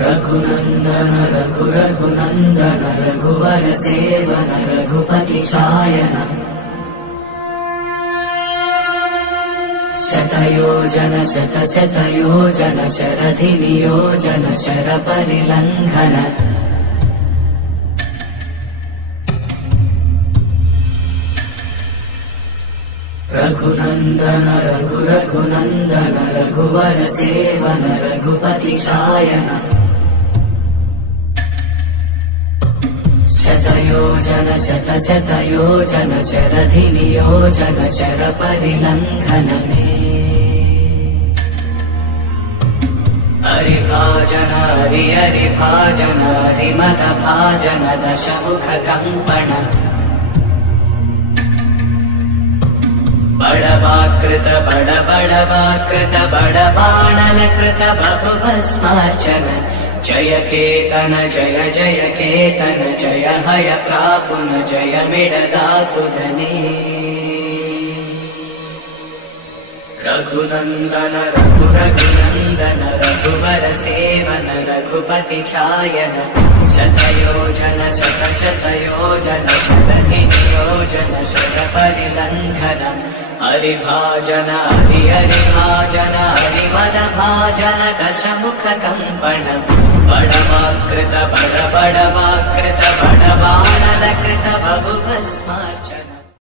रघुनन्दन रघुनन्दन रघुवर सेवन रघुपति शायन शतयोजन शतशतयोजन शरधि नियोजन शरपरिलङ्घन रघुनन्दन रघुनन्दन रघुवर सेवन रघुपति शायन शतयोजन शतशतयोजन शरधि नियोजन शरपरिलङ्घन हरिभाजन हरिभाजन हरिमदभाजन दशमुख कम्पण बड़वाकृत बड़वाकृत बड़बाणलकृत बहुभस्मार्चन जय केतन जय जय केतन जय हय प्रापुन जय मिडदातुदने रघुनन्दन रघुनन्दन रघुवर सेवन रघुपति चायन शतयोजन शतशतयोजन शरधि नियोजन शरपरिलङ्घन हरिभाजन हरिभाजन हरिमदभाजन दशमुख कम्पण बड़वाकृत बड़वाकृत बड़बाणलकृत बहुभस्मार्चन।